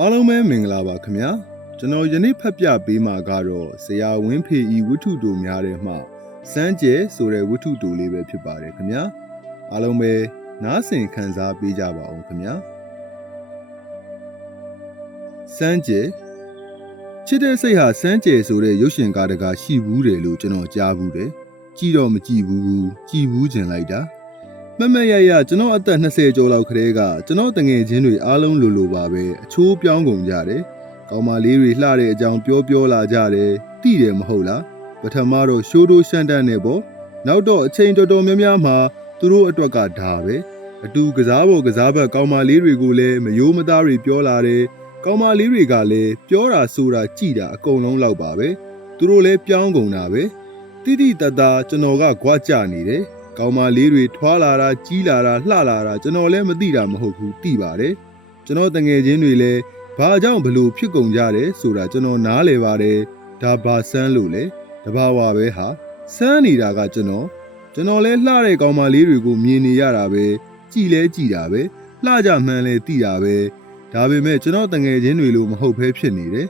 အားလုံးပဲမင်္ဂလာပါခင်ဗျာကျွန်တော်ယနေ့ဖတ်ပြပေးမှာကတော့ဆရာဝင်းဖေဤဝတ္ထုတူများတဲ့မှစမ်းကျဲဆိုတဲ့ဝတ္ထုတူလေးပဲဖြစ်ပါတယ်ခင်ဗျာအားလုံးပဲနားဆင်ခံစားပေးကြပါအောင်ခင်ဗျာစမ်းကျဲချစ်တဲ့စိတ်ဟာစမ်းကျဲဆိုတဲ့ရုပ်ရှင်ကားတကာရှိဘူးတယ်လို့ကျွန်တော်ကြားဘူးတယ်ကြည့်တော့မကြည့်ဘူးကြည့်ဘူးကျင်လိုက်တာ မမတ်ရရကျွန်တော်အသက်20ကျော်လောက်ခရဲကကျွန်တော်တငယ်ချင်းတွေအားလုံးလိုလိုပါပဲအချိုးပြောင်းကုန်ကြတယ်။ကောင်မလေးတွေလှတဲ့အကြောင်းပြောပြောလာကြတယ်။သိတယ်မဟုတ်လား။ပထမတော့ရှိုးတိုးရှန့်တန်းနေပေါ့။နောက်တော့အချိန်တော်တော်များများမှာသူတို့အတွက်ကဒါပဲ။အတူကစားဖို့ကစားဘက်ကောင်မလေးတွေကိုလည်းမယိုးမသားတွေပြောလာတယ်။ကောင်မလေးတွေကလည်းပြောတာဆိုတာကြည်တာအကုန်လုံးလောက်ပါပဲ။သူတို့လည်းပြောင်းကုန်တာပဲ။တိတိတတ်တာကျွန်တော်ကကြွားကြနေတယ်။ ကောင်မလေးတွေထွာလာတာကြီးလာတာလှလာတာကျွန်တော်လည်းမသိတာမဟုတ်ဘူးသိပါတယ်ကျွန်တော်တငယ်ချင်းတွေလည်းဘာကြောင့်ဘလို့ဖြစ်ကုန်ကြတယ်ဆိုတာကျွန်တော်နားလေပါတယ်ဒါဘာဆန်းလို့လဲတဘာဝပဲဟာဆန်းနေတာကကျွန်တော်ကျွန်တော်လည်းလှတဲ့ကောင်မလေးတွေကိုမြင်နေရတာပဲကြည်လဲကြည်တာပဲလှကြမှန်းလဲသိတာပဲဒါပေမဲ့ကျွန်တော်တငယ်ချင်းတွေလို့မဟုတ်ဘဲဖြစ်နေတယ်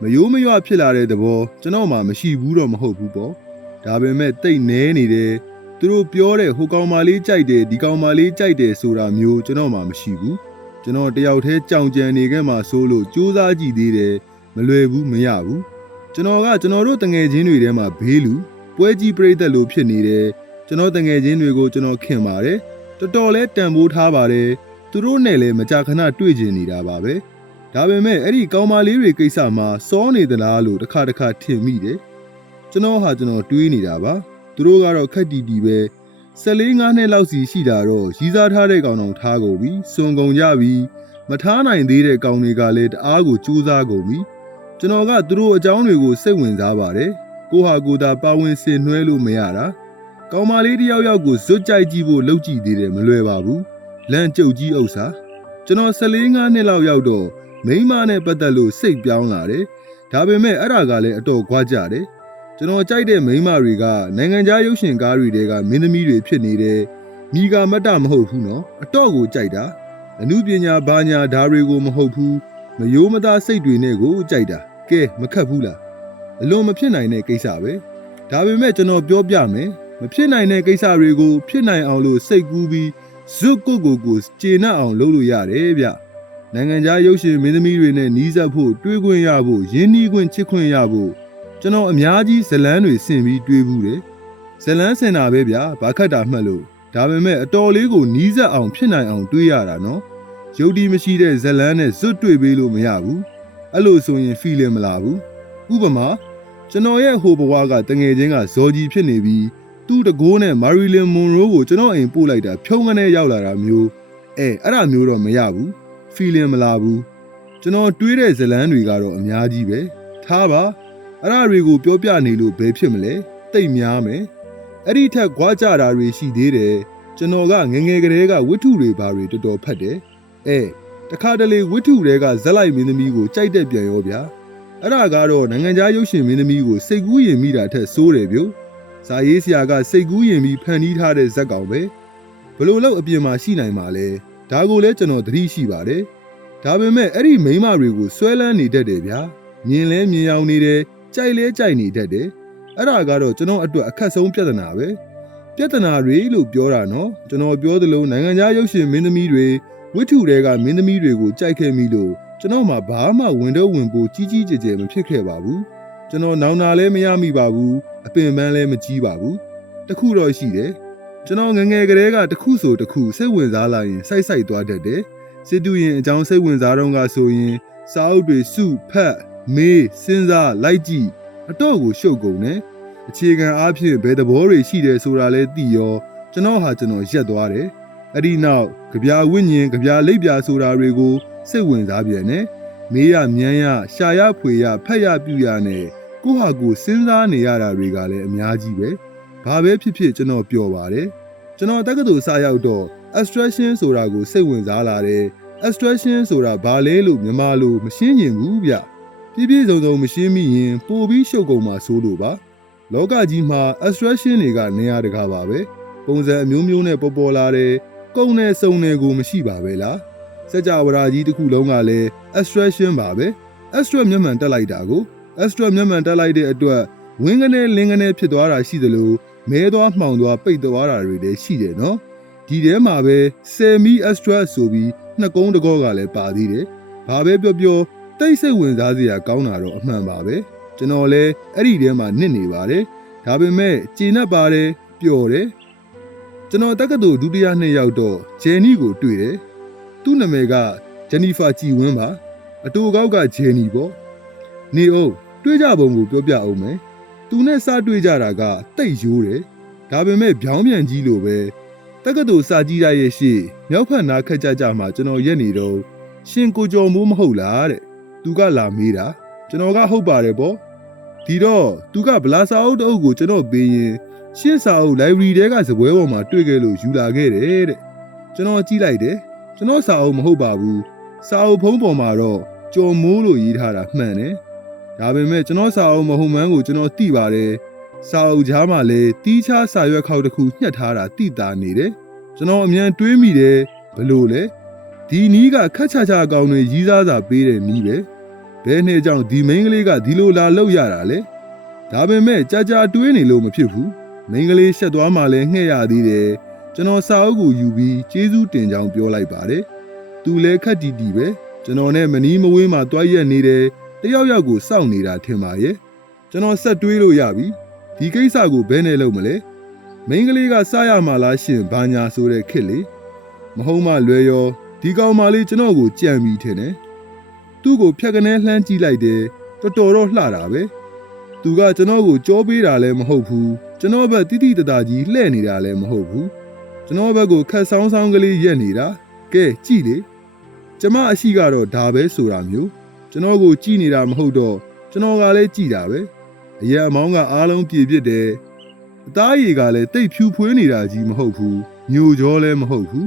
မယိုးမရွဖြစ်လာတဲ့သဘောကျွန်တော်မှမရှိဘူးတော့မဟုတ်ဘူးပေါ့ဒါပေမဲ့တိတ်နဲနေတယ် သူတို့ပြောတဲ့ဟိုကောင်မလေးကြိုက်တယ်ဒီကောင်မလေးကြိုက်တယ်ဆိုတာမျိုးကျွန်တော်မှမရှိဘူးကျွန်တော်တယောက်တည်းကြောင်ကြံနေခဲ့မှဆိုလို့စူးစမ်းကြည့်သေးတယ်မလွယ်ဘူးမရဘူးကျွန်တော်ကကျွန်တော်တို့တငယ်ချင်းတွေထဲမှာဘေးလူပွဲကြီးပြိသက်လို့ဖြစ်နေတယ်ကျွန်တော်တငယ်ချင်းတွေကိုကျွန်တော်ခင်ပါတယ်တော်တော်လဲတန်ဖိုးထားပါတယ်သူတို့နဲ့လည်းမကြာခဏတွေ့ကျင်နေတာပါပဲဒါပေမဲ့အဲ့ဒီကောင်မလေးတွေကိစ္စမှာစောနေသလားလို့တစ်ခါတစ်ခါထင်မိတယ်ကျွန်တော်ဟာကျွန်တော်တွေးနေတာပါ သူတို့ကတော့ခက်တီတီပဲ14 5နှစ်လောက်စီရှိတာတော့ရီးစားထားတဲ့ကောင်တော်ထားကုန်ပြီစွန်ကုန်ကြပြီမထားနိုင်သေးတဲ့ကောင်တွေကလည်းတအားကိုကြိုးစားကုန်ပြီကျွန်တော်ကသူတို့အကြောင်းတွေကိုစိတ်ဝင်စားပါတယ်ကိုဟာကိုသာပါဝင်ဆင်နွှဲလို့မရတာကောင်မလေးတစ်ယောက်ယောက်ကိုဇွတ်ကြိုက်ကြည့်ဖို့လှုပ်ကြည့်သေးတယ်မလွယ်ပါဘူးလန့်ကျုပ်ကြီးဥစ္စာကျွန်တော်14 5နှစ်လောက်ရောက်တော့မိန်းမနဲ့ပတ်သက်လို့စိတ်ပြောင်းလာတယ်ဒါပေမဲ့အဲ့ဒါကလည်းအတော်ကွာကြတယ် ကျွန်တော်ကြိုက်တဲ့မိန်းမတွေကနိုင်ငံခြားရုပ်ရှင်ကားတွေတဲကမင်းသမီးတွေဖြစ်နေတယ်။မိကမတ်တမဟုတ်ဘူးနော်။အတော့ကိုကြိုက်တာ။အမှုပညာဘာညာဓာတွေကိုမဟုတ်ဘူး။မယိုးမသားစိတ်တွေနဲ့ကိုကြိုက်တာ။ကဲမခတ်ဘူးလား။အလွန်မဖြစ်နိုင်တဲ့ကိစ္စပဲ။ဒါပေမဲ့ကျွန်တော်ပြောပြမယ်။မဖြစ်နိုင်တဲ့ကိစ္စတွေကိုဖြစ်နိုင်အောင်လို့စိတ်ကူးပြီးဇွတ်ကိုကိုကိုကျေနပ်အောင်လုပ်လို့ရတယ်ဗျ။နိုင်ငံခြားရုပ်ရှင်မင်းသမီးတွေနဲ့နီးစပ်ဖို့တွေးခွင့်ရဖို့ရင်းနှီးခွင့်ချစ်ခွင့်ရဖို့ ကျွန်တော်အများကြီးဇလန်းတွေဆင်ပြီးတွေးဘူးတယ်ဇလန်းဆင်တာပဲဗျာဘာခတ်တာမှတ်လို့ဒါပေမဲ့အတော်လေးကိုနီးစပ်အောင်ဖြစ်နိုင်အောင်တွေးရတာနော်ရုပ်ဒီမရှိတဲ့ဇလန်းနဲ့ဇွတ်တွေ့ပေးလို့မရဘူးအဲ့လိုဆိုရင်ဖီလင်မလာဘူးဥပမာကျွန်တော်ရဲ့ဟိုဘဝကတငယ်ချင်းကဇော်ကြီးဖြစ်နေပြီးသူ့တကိုးနဲ့မာရီလင်မွန်ရိုးကိုကျွန်တော်အိမ်ပို့လိုက်တာဖြုံးကနေရောက်လာတာမျိုးအဲအဲ့ဒါမျိုးတော့မရဘူးဖီလင်မလာဘူးကျွန်တော်တွေးတဲ့ဇလန်းတွေကတော့အများကြီးပဲထားပါ အဲ့ဒါတွေကိုပြောပြနေလို့ဘယ်ဖြစ်မလဲတိတ်များမယ်အဲ့ဒီထက်ကြွားကြတာတွေရှိသေးတယ်ကျွန်တော်ကငယ်ငယ်ကလေးကဝိထုတွေဘာတွေတော်တော်ဖတ်တယ်အဲတခါတလေဝိထုတွေကဇက်လိုက်မင်းသမီးကိုကြိုက်တဲ့ပြန်ရောဗျာအဲ့ဒါကတော့နိုင်ငံခြားရုပ်ရှင်မင်းသမီးကိုစိတ်ကူးရင်မိတာထက်စိုးတယ်ဗျို့ဇာရေးဆရာကစိတ်ကူးရင်ပြီးဖန်တီးထားတဲ့ဇက်ကောင်ပဲဘလို့လို့အပြင်မှာရှိနိုင်မှာလဲဒါကိုလည်းကျွန်တော်သတိရှိပါတယ်ဒါပေမဲ့အဲ့ဒီမိန်းမတွေကိုဆွဲလန်းနေတတ်တယ်ဗျာမြင်လဲမြင်အောင်နေတယ် ကြိုက်လဲကြိုက်နေတတ်တယ်အဲ့ဒါကတော့ကျွန်တော်အတွက်အခက်ဆုံးပြဿနာပဲပြဿနာတွေလို့ပြောတာနော်ကျွန်တော်ပြောသလိုနိုင်ငံခြားရုပ်ရှင်မင်းသမီးတွေဝိထုတွေကမင်းသမီးတွေကိုကြိုက်ခဲ့မိလို့ကျွန်တော်မှဘာမှဝင်တော့ဝင်ဖို့ကြီးကြီးကျယ်ကျယ်မဖြစ်ခဲ့ပါဘူးကျွန်တော်နောင်နာလဲမရမိပါဘူးအပင်ပန်းလဲမကြီးပါဘူးတခုတော့ရှိတယ်ကျွန်တော်ငယ်ငယ်ကလေးကတခုဆိုတခုစိတ်ဝင်စားလာရင်စိုက်စိုက်သွားတတ်တယ်စစ်တူရင်အကြောင်းစိတ်ဝင်စားတော့ကဆိုရင်စာအုပ်တွေစုဖတ် မေးစဉ်းစားလိုက်ကြည့်အတော့ကိုရှုပ်ကုန်တယ်အခြေခံအားဖြင့်ဘယ်သဘောတွေရှိတယ်ဆိုတာလဲသိရောကျွန်တော်ဟာကျွန်တော်ရက်သွားတယ်အဲ့ဒီနောက်ကြပြဝိညာဉ်ကြပြလိပ်ပြဆိုတာတွေကိုစိတ်ဝင်စားပြန်တယ်မေးရမြန်းရရှာရဖွေရဖက်ရပြူရနဲ့ကိုဟာကိုစဉ်းစားနေရတာတွေကလည်းအများကြီးပဲဘာပဲဖြစ်ဖြစ်ကျွန်တော်ပျော်ပါတယ်ကျွန်တော်တက္ကသိုလ်စရောက်တော့ abstraction ဆိုတာကိုစိတ်ဝင်စားလာတယ် abstraction ဆိုတာဘာလဲလို့မြန်မာလိုမရှင်းရင်ဘူးဗျ ပြည့်ပြည့်စုံစုံမရှင်းမိရင်ပိုပြီးရှုပ်ကုန်မှာစိုးလို့ပါလောကကြီးမှာ abstraction တွေကနေရာတကာပါပဲပုံစံအမျိုးမျိုးနဲ့ပေါ်ပေါ်လာတယ်ကုံနဲ့စုံနယ်ကိုမရှိပါပဲလားစကြဝဠာကြီးတစ်ခုလုံးကလည်း abstraction ပါပဲ abstract မျက်မှန်တက်လိုက်တာကို abstract မျက်မှန်တက်လိုက်တဲ့အတွက်ဝင်းကနေလင်းကနေဖြစ်သွားတာရှိသလိုမဲသွားမှောင်သွားပိတ်သွားတာတွေလည်းရှိတယ်နော်ဒီထဲမှာပဲ semi abstract ဆိုပြီးနှစ်ကုန်းတစ်ကောကလည်းပါသေးတယ်ဘာပဲပြောပြော တိတ်ဆိတ်ဝင်စားစရာကောင်းတာတော့အမှန်ပါပဲကျွန်တော်လည်းအဲ့ဒီထဲမှာနစ်နေပါတယ်ဒါပေမဲ့ကျေနပ်ပါတယ်ပျော်တယ်ကျွန်တော်တက္ကသိုလ်ဒုတိယနှစ်ရောက်တော့ဂျယ်နီကိုတွေ့တယ်သူ့နာမည်ကဂျနီဖာကြည်ဝင်းပါအတူကောက်ကဂျယ်နီပေါ့နေအောင်တွေ့ကြပုံကိုပြောပြအောင်မယ်သူနဲ့စတွေ့ကြတာကတိတ်ရိုးတယ်ဒါပေမဲ့ဗျောင်းပြန်ကြီးလိုပဲတက္ကသိုလ်စာကြည့်ရရဲ့ရှေ့မြောက်ဖက်နာခက်ကြကြမှာကျွန်တော်ရက်နေတော့ရှင်ကိုကျော်မိုးမဟုတ်လားတဲ့ သူကလာမေးတာကျွန်တော်ကဟုတ်ပါတယ်ပေါ့ဒီတော့သူကဗလာစာအုပ်တအုပ်ကိုကျွန်တော်ပေးရင်ရှင်းစာအုပ် library ထဲကစပွဲပေါ်မှာတွေ့ခဲ့လို့ယူလာခဲ့တယ်တဲ့ကျွန်တော်ကြည့်လိုက်တယ်ကျွန်တော်စာအုပ်မဟုတ်ပါဘူးစာအုပ်ဖုံးပေါ်မှာတော့ကျော်မိုးလို့ရေးထားတာမှန်တယ်ဒါပေမဲ့ကျွန်တော်စာအုပ်မဟုတ်မှန်းကိုကျွန်တော်သိပါတယ်စာအုပ်ကြားမှာလည်းတီးခြားစာရွက်ခေါက်တစ်ခုညှက်ထားတာတိတာနေတယ်ကျွန်တော်အမြန်တွေးမိတယ်ဘလို့လဲ ဒီနီးကခက်ချာချာကောင်တွေရီးစားစာပေးတဲ့နီးပဲဘယ်နဲ့ကြောင့်ဒီမိန်းကလေးကဒီလိုလာလောက်ရတာလဲဒါပေမဲ့ကြာကြာတွေးနေလို့မဖြစ်ဘူးမိန်းကလေးရှက်သွားမှလည်းငှဲ့ရသေးတယ်ကျွန်တော်စာအုပ်ကိုယူပြီးကျေးဇူးတင်ကြောင်းပြောလိုက်ပါတယ်သူလည်းခက်တီတီပဲကျွန်တော်နဲ့မနီးမဝေးမှတွားရက်နေတယ်တယောက်ယောက်ကိုစောင့်နေတာထင်ပါရဲ့ကျွန်တော်ဆက်တွေးလို့ရပြီဒီကိစ္စကိုဘယ်နဲ့လုပ်မလဲမိန်းကလေးကစရမှာလားရှင်ဘာညာဆိုတဲ့ခစ်လေမဟုတ်မှလွယ်ရော ဒီကောင်မလေးကျွန်တော်ကိုကြံပြီးထင်တယ်သူ့ကိုဖြတ်ကနေလှမ်းကြည့်လိုက်တယ်တော်တော်တော့လှတာပဲသူကကျွန်တော်ကိုကြောပေးတာလည်းမဟုတ်ဘူးကျွန်တော်ဘက်တိတိတတာကြီးလှဲ့နေတာလည်းမဟုတ်ဘူးကျွန်တော်ဘက်ကိုခတ်ဆောင်းဆောင်းကလေးရက်နေတာကဲကြည့်လေကျမအရှိကတော့ဒါပဲဆိုတာမျိုးကျွန်တော်ကိုကြည့်နေတာမဟုတ်တော့ကျွန်တော်ကလည်းကြည့်တာပဲအရက်အမောင်းကအားလုံးပြည့်ပြစ်တယ်အသားရည်ကလည်းတိတ်ဖြူဖွေးနေတာကြီးမဟုတ်ဘူးညိုကြောလည်းမဟုတ်ဘူး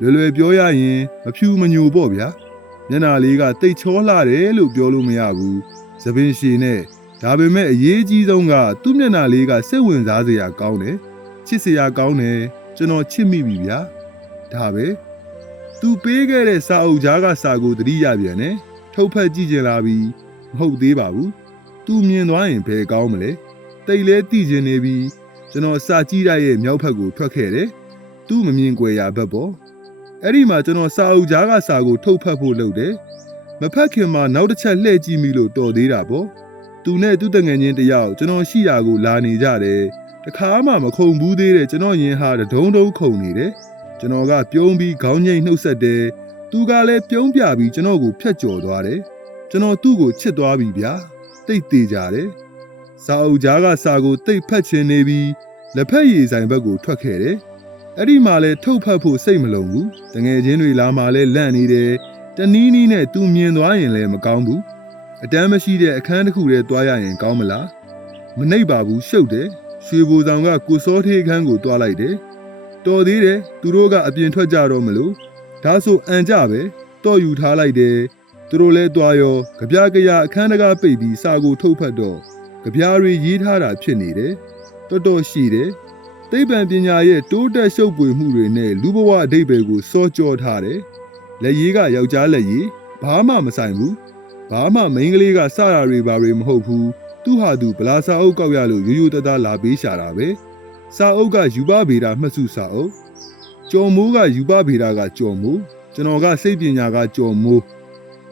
လွယ်လွယ်ပြောရရင်မဖြူမညိုပေါ့ဗျာမျက်နှာလေးကတိတ်ချောလှတယ်လို့ပြောလို့မရဘူးသပင်ရှည်နဲ့ဒါပေမဲ့အရေးကြီးဆုံးကသူ့မျက်နှာလေးကစိတ်ဝင်စားစရာကောင်းတယ်ချစ်စရာကောင်းတယ်ကျွန်တော်ချစ်မိပြီဗျာဒါပဲသူပေးခဲ့တဲ့စာအုပ်ကြားကစာကိုသတိရပြန်တယ်ထုတ်ဖက်ကြည့်ကြလာပြီမဟုတ်သေးပါဘူးသူမြင်သွားရင်ဘယ်ကောင်းမလဲတိတ်လဲတည်ကျင်နေပြီကျွန်တော်စာကြည့်ရရဲ့မြောက်ဖက်ကိုထွက်ခဲ့တယ်သူမမြင်ကွယ်ရာဘက်ပေါ့ အဲ့ဒီမှာကျွန်တော်စာအုပ်ကြားကစာကိုထုတ်ဖက်ဖို့လုပ်တယ်မဖက်ခင်မှာနောက်တစ်ချက်လှည့်ကြည့်မိလို့တော်သေးတာပေါ့သူနဲ့သူ့တငယ်ချင်းတယောက်ကျွန်တော်ရှိရာကိုလာနေကြတယ်တခါမှမခုံဘူးသေးတဲ့ကျွန်တော်ရင်ဟာဒုံဒုံခုန်နေတယ်ကျွန်တော်ကပြုံးပြီးခေါင်းငိမ့်နှုတ်ဆက်တယ်သူကလည်းပြုံးပြပြီးကျွန်တော်ကိုဖျက်ကျော်သွားတယ်ကျွန်တော်သူ့ကိုချစ်သွားပြီဗျာတိတ်သေးကြတယ်စာအုပ်ကြားကစာကိုတိတ်ဖက်ချင်နေပြီးလက်ဖက်ရည်ဆိုင်ဘက်ကိုထွက်ခဲ့တယ် အဲ့ဒီမှာလဲထုတ်ဖက်ဖို့စိတ်မလုံဘူးတငယ်ချင်းတွေလာမှလဲလန့်နေတယ်တနီးနီးနဲ့သူမြင်သွားရင်လည်းမကောင်းဘူးအတမ်းမရှိတဲ့အခန်းတစ်ခုတည်းတွားရရင်ကောင်းမလားမနှိပ်ပါဘူးရှုပ်တယ်ရွှေဘိုဆောင်ကကိုစောထေးခန်းကိုတွားလိုက်တယ်တော်သေးတယ်သူတို့ကအပြင်ထွက်ကြတော့မလို့ဒါဆိုအန်ကြပဲတော့ယူထားလိုက်တယ်သူတို့လဲတွားရောကြပြကြရအခန်းတကားပိတ်ပြီးစာကိုထုတ်ဖတ်တော့ကြပြတွေရေးထားတာဖြစ်နေတယ်တော်တော်ရှိတယ် သိပ္ပံပညာရဲ့တိုးတက်ရှုပ်ပွေမှုတွေနဲ့လူဘဝအဓိပ္ပာယ်ကိုစောကြောထားတယ်လက်ရည်ကယောက်ျားလက်ရည်ဘာမှမဆိုင်ဘူးဘာမှမိန်းကလေးကစတာတွေဘာတွေမဟုတ်ဘူးသူဟာသူဗလာစာအုပ်ကောက်ရလို့ရိုးရိုးသားသားလာပေးရှာတာပဲစာအုပ်ကယူပဗေဒမှတ်စုစာအုပ်ကျော်မိုးကယူပဗေဒကကျော်မိုးကျွန်တော်ကစိတ်ပညာကကျော်မိုး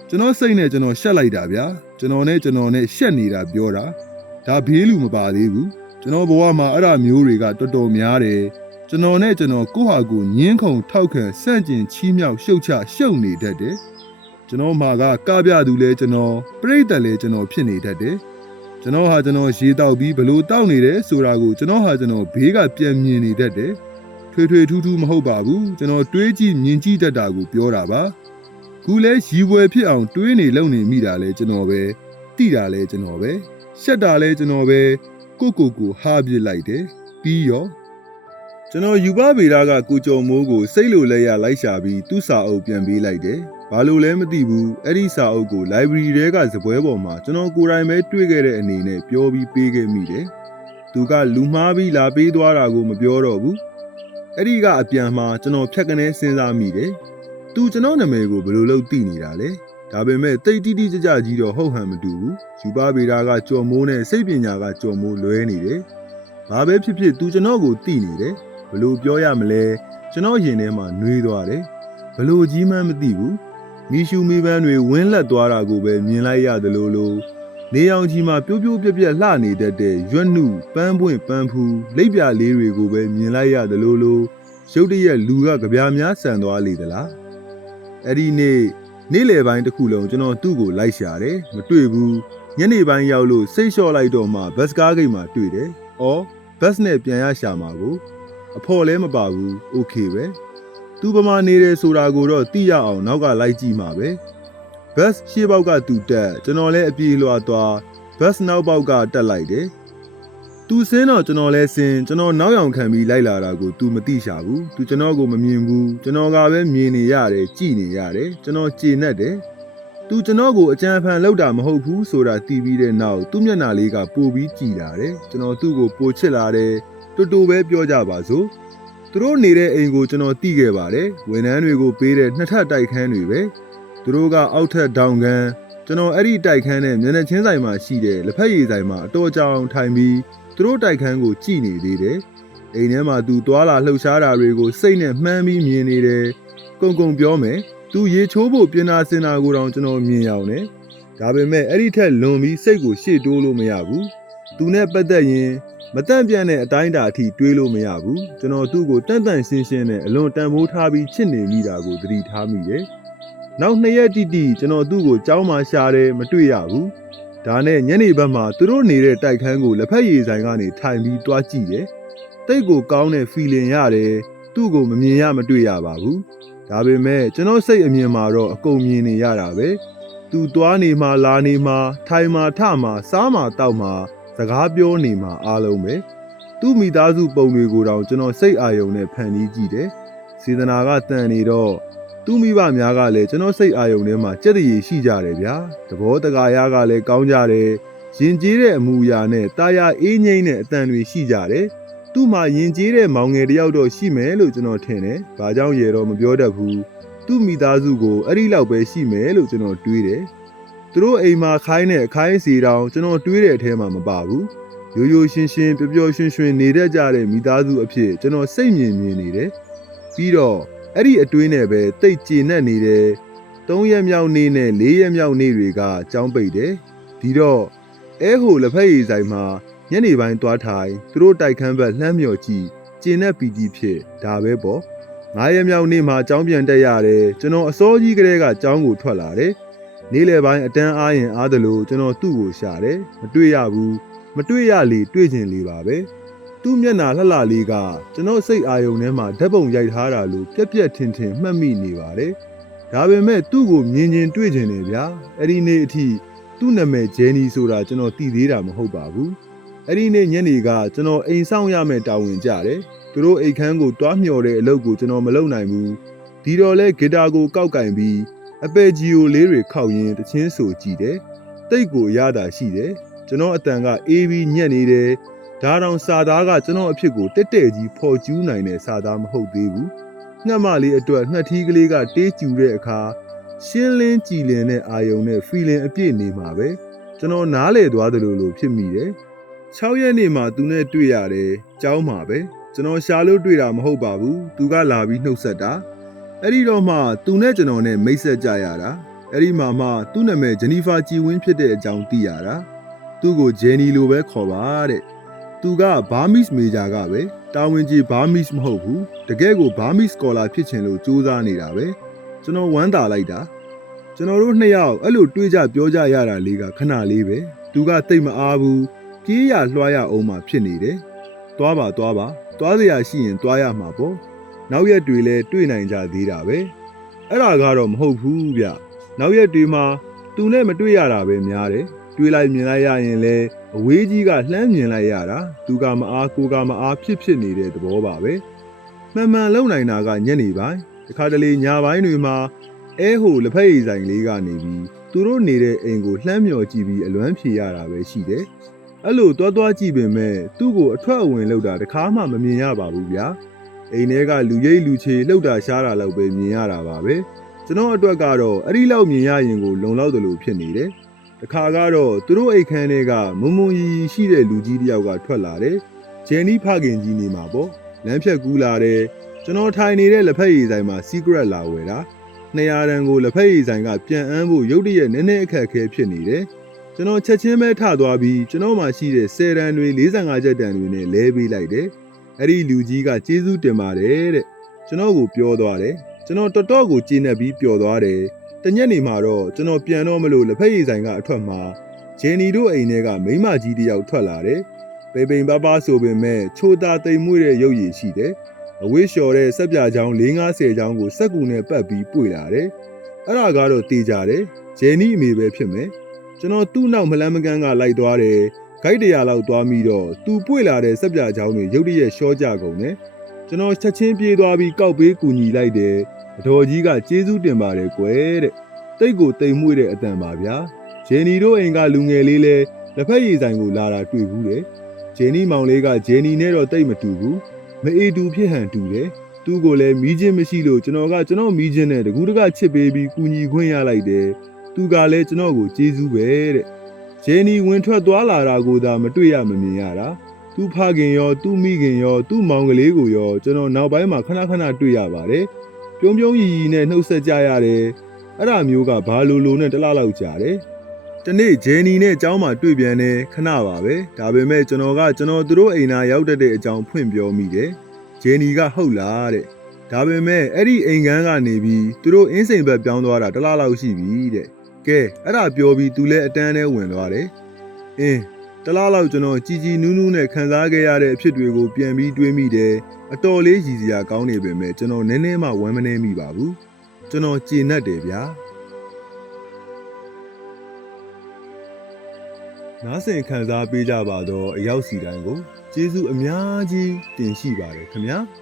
ကျွန်တော်စိတ်နဲ့ကျွန်တော်ရှက်လိုက်တာဗျာကျွန်တော်နဲ့ကျွန်တော်နဲ့ရှက်နေတာပြောတာဒါဘေးလူမပါသေးဘူး ကျွန်တော်ဘဝမှာအဲ့ဒါမျိုးတွေကတော်တော်များတယ်ကျွန်တော်နဲ့ကျွန်တော်ကိုယ့်ဟာကိုယ်ညင်းခုန်ထောက်ခံစန့်ကျင်ချီးမြှောက်ရှုတ်ချရှုပ်နေတတ်တယ်ကျွန်တော်မှာကကပြသူလဲကျွန်တော်ပြိတ္တလဲကျွန်တော်ဖြစ်နေတတ်တယ်ကျွန်တော်ဟာကျွန်တော်ရေတောက်ပြီးဘလို့တောက်နေတယ်ဆိုတာကိုကျွန်တော်ဟာကျွန်တော်ဘေးကပြန်မြင်နေတတ်တယ်ထွေထွေထူးထူးမဟုတ်ပါဘူးကျွန်တော်တွေးကြည့်မြင်ကြည့်တတ်တာကိုပြောတာပါခုလဲရီဝယ်ဖြစ်အောင်တွေးနေလုံနေမိတာလဲကျွန်တော်ပဲတိတာလဲကျွန်တော်ပဲရှက်တာလဲကျွန်တော်ပဲ ကိုကိုကိုဟာပြစ်လိုက်တယ်ပြီးရောကျွန်တော်ယူပဗေဒကကိုကျော်မိုးကိုစိတ်လိုလဲရလိုက်ရှာပြီးသူ့စာအုပ်ပြန်ပေးလိုက်တယ်ဘာလို့လဲမသိဘူးအဲ့ဒီစာအုပ်ကို library ထဲကဇပွဲပေါ်မှာကျွန်တော်ကိုယ်တိုင်ပဲတွေ့ခဲ့တဲ့အနေနဲ့ပြောပြီးပေးခဲ့မိတယ်သူကလူမှားပြီးလာပေးသွားတာကိုမပြောတော့ဘူးအဲ့ဒီကအပြန်မှာကျွန်တော်ဖြတ်ကနေစဉ်းစားမိတယ်သူကျွန်တော်နာမည်ကိုဘယ်လိုလုပ်သိနေတာလဲ ဒါပေမဲ့တိတ်တိတိကြကြကြီးတော့ဟုတ်ဟန်မတူဘူးယူပါဗေဒာကကြော်မိုးနဲ့စိတ်ပညာကကြော်မိုးလွဲနေတယ်ဘာပဲဖြစ်ဖြစ်သူကျွန်တော်ကိုသိနေတယ်ဘယ်လိုပြောရမလဲကျွန်တော်ရင်ထဲမှာနှွေးသွားတယ်ဘယ်လိုကြီးမှန်းမသိဘူးမီရှူမီပန်းတွေဝင်းလက်သွားတာကိုပဲမြင်လိုက်ရတယ်လို့လို့နေအောင်ကြီးမှာပြိုးပြိုးပြက်ပြက်လှနေတတ်တဲ့ရွက်နှုပန်းပွင့်ပန်းဖူးလိပ်ပြလေးတွေကိုပဲမြင်လိုက်ရတယ်လို့လို့ရုတ်တရက်လူကကြပြားများဆန်သွားလေသလားအဲ့ဒီနေ့ နေ့လယ်ပိုင်းတစ်ခုလုံးကျွန်တော်သူ့ကိုလိုက်ရှာတယ်မတွေ့ဘူးညနေပိုင်းရောက်လို့စိတ်လျှော့လိုက်တော့မှဘတ်စကားဂိတ်မှာတွေ့တယ်။အော်ဘတ်နဲ့ပြန်ရရှာမှာကိုအဖော်လဲမပါဘူး။ Okay ပဲ။ तू ပမာနေတယ်ဆိုတာကိုတော့သိရအောင်နောက်ကလိုက်ကြည့်မှာပဲ။ဘတ်ရှေ့ဘောက်ကသူတက်ကျွန်တော်လည်းအပြေးလွှာသွားဘတ်နောက်ဘောက်ကတက်လိုက်တယ်။ သူစင်းတော့ကျွန်တော်လဲစင်ကျွန်တော်နောက်ရောက်ခံပြီးလိုက်လာတာကိုသူမသိရှာဘူးသူကျွန်တော်ကိုမမြင်ဘူးကျွန်တော်ကပဲမြင်နေရတယ်ကြည်နေရတယ်ကျွန်တော်ကြည်နဲ့တယ်သူကျွန်တော်ကိုအကြံဖန်လောက်တာမဟုတ်ဘူးဆိုတာသိပြီးတဲ့နောက်သူ့မျက်နှာလေးကပိုပြီးကြည်လာတယ်ကျွန်တော်သူ့ကိုပိုချစ်လာတယ်တူတူပဲပြောကြပါစို့သူတို့နေတဲ့အိမ်ကိုကျွန်တော်တိခဲ့ပါတယ်ဝန်ထမ်းတွေကိုပေးတဲ့နှစ်ထပ်တိုက်ခန်းတွေပဲသူတို့ကအောက်ထပ်ဒေါင်ကန် ကျွန်တော်အဲ့ဒီတိုက်ခန်းနဲ့မျက်နှာချင်းဆိုင်မှာရှိတဲ့လက်ဖက်ရည်ဆိုင်မှာအတော်ကြောင်ထိုင်ပြီးသူတို့တိုက်ခန်းကိုကြည်နေသေးတယ်အိမ်ထဲမှာသူသွာလာလှုပ်ရှားတာတွေကိုစိတ်နဲ့မှန်းပြီးမြင်နေတယ်ကုံကုံပြောမယ်သူရေချိုးဖို့ပြင်နာစင်တာကိုတောင်ကျွန်တော်မြင်ရအောင်နဲ့ဒါပေမဲ့အဲ့ဒီထက်လွန်ပြီးစိတ်ကိုရှေ့တိုးလို့မရဘူးသူနဲ့ပတ်သက်ရင်မတန့်ပြန့်တဲ့အတိုင်းအတာအထိတွေးလို့မရဘူးကျွန်တော်သူ့ကိုတန့်တန့်ရှင်းရှင်းနဲ့အလွန်တန်ဖိုးထားပြီးချစ်နေမိတာကိုသတိထားမိတယ် နောက်နှစ်ရက်တိတိကျွန်တော်သူ့ကိုကြောင်းမှရှာတယ်မတွေ့ရဘူးဒါနဲ့ညနေဘက်မှာသူတို့နေတဲ့တိုက်ခန်းကိုလက်ဖက်ရည်ဆိုင်ကနေထိုင်ပြီးတွားကြည့်တယ်တိတ်ကိုကောင်းတဲ့ feeling ရတယ်သူ့ကိုမမြင်ရမတွေ့ရပါဘူးဒါပေမဲ့ကျွန်တော်စိတ်အမြင်မှာတော့အကုန်မြင်နေရတာပဲသူသွားနေမှလာနေမှထိုင်မှထမှစားမှတောက်မှစကားပြောနေမှအားလုံးပဲသူ့မိသားစုပုံတွေကိုတောင်ကျွန်တော်စိတ်အာရုံနဲ့ဖန်တီးကြည့်တယ်စေတနာကတန်နေတော့ သူ့မိဘများကလည်းကျွန်တော်စိတ်အာရုံထဲမှာကြက်တရီရှိကြတယ်ဗျာသဘောတကာရကလည်းကောင်းကြတယ်ရင်ကျေးတဲ့အမူအရာနဲ့တာယာအေးငိမ့်တဲ့အတန်တွေရှိကြတယ်သူ့မှာရင်ကျေးတဲ့မောင်ငယ်တယောက်တော့ရှိမယ်လို့ကျွန်တော်ထင်တယ်။ဘာကြောင့်ရေတော့မပြောတတ်ဘူး။သူ့မိသားစုကိုအဲ့ဒီလောက်ပဲရှိမယ်လို့ကျွန်တော်တွေးတယ်။သူတို့အိမ်မှာခိုင်းတဲ့အခိုင်းအစီတောင်ကျွန်တော်တွေးတဲ့အထဲမှာမပါဘူး။ရိုးရိုးရှင်းရှင်းပျော်ပျော်ရွှင်ရွှင်နေတတ်ကြတဲ့မိသားစုအဖြစ်ကျွန်တော်စိတ်မြင်မြင်နေတယ်။ပြီးတော့ အဲ့ဒီအတွင်းနဲ့ပဲတိတ်ကျေနပ်နေတယ်။၃ရက်မြောက်နေ့နဲ့၄ရက်မြောက်နေ့တွေကကြောင်းပိတ်တယ်။ဒီတော့အဲဟိုလက်ဖက်ရည်ဆိုင်မှာညနေပိုင်းသွားထိုင်သူတို့တိုက်ခန်းဘက်လှမ်းမြော်ကြည့်ကျင်းတဲ့ပီကြီးဖြစ်ဒါပဲပေါ့ငါးရက်မြောက်နေ့မှာအကြောင်းပြန်တက်ရတယ်ကျွန်တော်အစောကြီးကလေးကအကြောင်းကိုထွက်လာတယ်နေ့လယ်ပိုင်းအတန်းအားရင်အားတယ်လို့ကျွန်တော်သူ့ကိုရှာတယ်မတွေ့ရဘူးမတွေ့ရလေတွေ့ချင်လေပါပဲ သူ့မျက်နှာလှလှလေးကကျွန်တော်စိတ်အာရုံထဲမှာဓာတ်ပုံရိုက်ထားတာလို့ပြက်ပြက်ထင်ထင်မှတ်မိနေပါတယ်ဒါပေမဲ့သူ့ကိုမြင်ကျင်တွေ့ချင်တယ်ဗျာအဲ့ဒီနေ့အထိသူ့နာမည်ဂျယ်နီဆိုတာကျွန်တော်သိသေးတာမဟုတ်ပါဘူးအဲ့ဒီနေ့ညနေကကျွန်တော်အိမ်ဆောင်ရမယ့်တာဝန်ကြတယ်သူတို့အိတ်ခမ်းကိုတွားမျှော်တဲ့အလုပ်ကိုကျွန်တော်မလုပ်နိုင်ဘူးဒီတော့လဲဂီတာကိုကောက်ကင်ပြီးအပယ်ဂျီယိုလေးတွေခောက်ရင်းတချင်းဆိုကြည့်တယ်တိတ်ကိုရတာရှိတယ်ကျွန်တော်အတန်ကအေးပြီးညက်နေတယ် ဒါတောင်စာသားကကျွန်တော်အဖြစ်ကိုတက်တဲ့ကြီးဖော်ကျူးနိုင်တဲ့စာသားမဟုတ်သေးဘူးငှက်မလေးအတွက်ငှက်ထီးကလေးကတေးကျူတဲ့အခါရှင်းလင်းကြည်လင်တဲ့အာယုံနဲ့ feeling အပြည့်နေမှာပဲကျွန်တော်နားလေသွားတယ်လို့လို့ဖြစ်မိတယ်6ရက်နေ့မှသူနဲ့တွေ့ရတယ်ကြောင်းမှာပဲကျွန်တော်ရှာလို့တွေ့တာမဟုတ်ပါဘူးသူကလာပြီးနှုတ်ဆက်တာအဲ့ဒီတော့မှသူနဲ့ကျွန်တော်နဲ့မိတ်ဆက်ကြရတာအဲ့ဒီမှာမှသူ့နာမည်ဂျနီဖာကြည်ဝင်းဖြစ်တဲ့အကြောင်းသိရတာသူ့ကိုဂျယ်နီလိုပဲခေါ်ပါတဲ့ သူကဘာမစ်မေဂျာကပဲတာဝန်ကြီးဘာမစ်မဟုတ်ဘူးတကယ်ကိုဘာမစ်စကောလာဖြစ်ချင်လို့စူးစမ်းနေတာပဲကျွန်တော်ဝမ်းသာလိုက်တာကျွန်တော်တို့နှစ်ယောက်အဲ့လိုတွေးကြပြောကြရတာလေးကခဏလေးပဲသူကတိတ်မအားဘူးပြေးရလွှားရအောင်မှဖြစ်နေတယ်သွားပါသွားပါသွားစရာရှိရင်သွားရမှာပေါ့နောက်ရက်တွေလည်းတွေ့နိုင်ကြသေးတာပဲအဲ့ဒါကတော့မဟုတ်ဘူးဗျနောက်ရက်တွေမှာသူနဲ့မတွေ့ရတာပဲများတယ် တွေ့လိုက်မြင်လိုက်ရရင်လည်းအဝေးကြီးကလှမ်းမြင်လိုက်ရတာသူကမအားကိုကမအားဖြစ်ဖြစ်နေတဲ့သဘောပါပဲမှန်မှန်လုံနိုင်တာကညနေပိုင်းတခါတလေညပိုင်းတွေမှာအဲဟိုလက်ဖက်ရည်ဆိုင်လေးကနေပြီးသူတို့နေတဲ့အိမ်ကိုလှမ်းမြော်ကြည့်ပြီးအလွမ်းဖြေရတာပဲရှိတယ်အဲ့လိုတွားတွားကြည့်ပေမဲ့သူ့ကိုအထွက်အဝင်လောက်တာတခါမှမမြင်ရပါဘူးဗျာအိမ်ထဲကလူရိပ်လူချေလှုပ်တာရှားတာလောက်ပဲမြင်ရတာပါပဲကျွန်တော်အတွက်ကတော့အဲ့ဒီလောက်မြင်ရရင်ကိုလုံလောက်တယ်လို့ဖြစ်နေတယ် တခါကတော့သူတို့အိတ်ခမ်းထဲကမုံမုံရီရီရှိတဲ့လူကြီးတစ်ယောက်ကထွက်လာတယ်ဂျယ်နီဖခင်ကြီးနေမှာပေါ့လမ်းဖြတ်ကူးလာတယ်ကျွန်တော်ထိုင်နေတဲ့လက်ဖက်ရည်ဆိုင်မှာ secret လာဝယ်တာ200တန်ကိုလက်ဖက်ရည်ဆိုင်ကပြန်အမ်းဖို့ရုတ်တရက်နည်းနည်းအခက်အခဲဖြစ်နေတယ်ကျွန်တော်ချက်ချင်းပဲထသွားပြီးကျွန်တော်မှရှိတဲ့10တန်တွေ45ချက်တန်တွေနဲ့လဲပေးလိုက်တယ်အဲ့ဒီလူကြီးကကျေးဇူးတင်ပါတယ်တဲ့ကျွန်တော်ကိုပြောသွားတယ်ကျွန်တော်တော်တော်ကိုကျေနပ်ပြီးပျော်သွားတယ် တညက်နေမှာတော့ကျွန်တော်ပြန်တော့မလို့လက်ဖက်ရည်ဆိုင်ကအထွက်မှာဂျယ်နီတို့အိမ်ထဲကမိန်းမကြီးတစ်ယောက်ထွက်လာတယ်ပေပိန်ပါပါဆိုပေမဲ့ချိုတာတိမ်မွေ့တဲ့ရုပ်ရည်ရှိတယ်အဝိလျှော်တဲ့စက်ပြချောင်း450ချောင်းကိုစက်ကူနဲ့ပတ်ပြီးပွေလာတယ်အဲ့ဒါကတော့တေးကြတယ်ဂျယ်နီအမေပဲဖြစ်မယ်ကျွန်တော်သူ့နောက်မလန်းမကန်းကလိုက်သွားတယ်ဂိုက်တရာလောက်သွားပြီးတော့သူပွေလာတဲ့စက်ပြချောင်းတွေရုတ်တရက်ရှော့ကြကုန်တယ်ကျွန်တော်ချက်ချင်းပြေးသွားပြီးကောက်ပေးကူညီလိုက်တယ် အတော်ကြီးကကျေးဇူးတင်ပါတယ်ကွယ်တဲ့တိတ်ကိုတိမ်မွေ့တဲ့အတန်ပါဗျာဂျယ်နီတို့အိမ်ကလူငယ်လေးလဲလက်ဖက်ရည်ဆိုင်ကိုလာတာတွေ့ဘူးတယ်ဂျယ်နီမောင်လေးကဂျယ်နီနဲ့တော့တိတ်မတူဘူးမအေတူဖြစ်ဟန်တူတယ်သူ့ကိုလည်းမီးချင်းမရှိလို့ကျွန်တော်ကကျွန်တော်မီးချင်းနဲ့တကူးတကချစ်ပေးပြီးကူညီခွင့်ရလိုက်တယ်သူကလည်းကျွန်တော်ကိုကျေးဇူးပဲတဲ့ဂျယ်နီဝင်ထွက်သွားလာတာကိုသာမတွေ့ရမမြင်ရတာသူ့ဖခင်ရောသူ့မိခင်ရောသူ့မောင်ကလေးကိုရောကျွန်တော်နောက်ပိုင်းမှာခဏခဏတွေ့ရပါတယ် ပြုံးပြုံးရီရီနဲ့နှုတ်ဆက်ကြရတယ်အဲ့ဒါမျိုးကဘာလိုလိုနဲ့တစ်လားလောက်ကြာတယ်တနေ့ဂျယ်နီနဲ့အเจ้าမှာတွေ့ပြန်တယ်ခဏပါပဲဒါပေမဲ့ကျွန်တော်ကကျွန်တော်သူတို့အိမ်သားရောက်တတ်တဲ့အကြောင်းဖွင့်ပြောမိတယ်ဂျယ်နီကဟုတ်လားတဲ့ဒါပေမဲ့အဲ့ဒီအိမ်ကန်းကနေပြီးသူတို့အင်းစိန်ဘက်ပြောင်းသွားတာတစ်လားလောက်ရှိပြီတဲ့ကဲအဲ့ဒါပြောပြီးသူလည်းအတန်းထဲဝင်သွားတယ်အင်း တစ်လားလောက်ကျွန်တော်ကြည်ကြည်နူးနူးနဲ့ခံစားခဲ့ရတဲ့အဖြစ်တွေကိုပြန်ပြီးတွေးမိတယ်အတော်လေးရည်စရာကောင်းနေပေမဲ့ကျွန်တော်နည်းနည်းမှဝမ်းမနေမိပါဘူးကျွန်တော်ကျေနပ်တယ်ဗျာနားဆင်ခံစားပေးကြပါတော့အရောက်စီတိုင်းကိုကျေးဇူးအများကြီးတင်ရှိပါတယ်ခင်ဗျာ။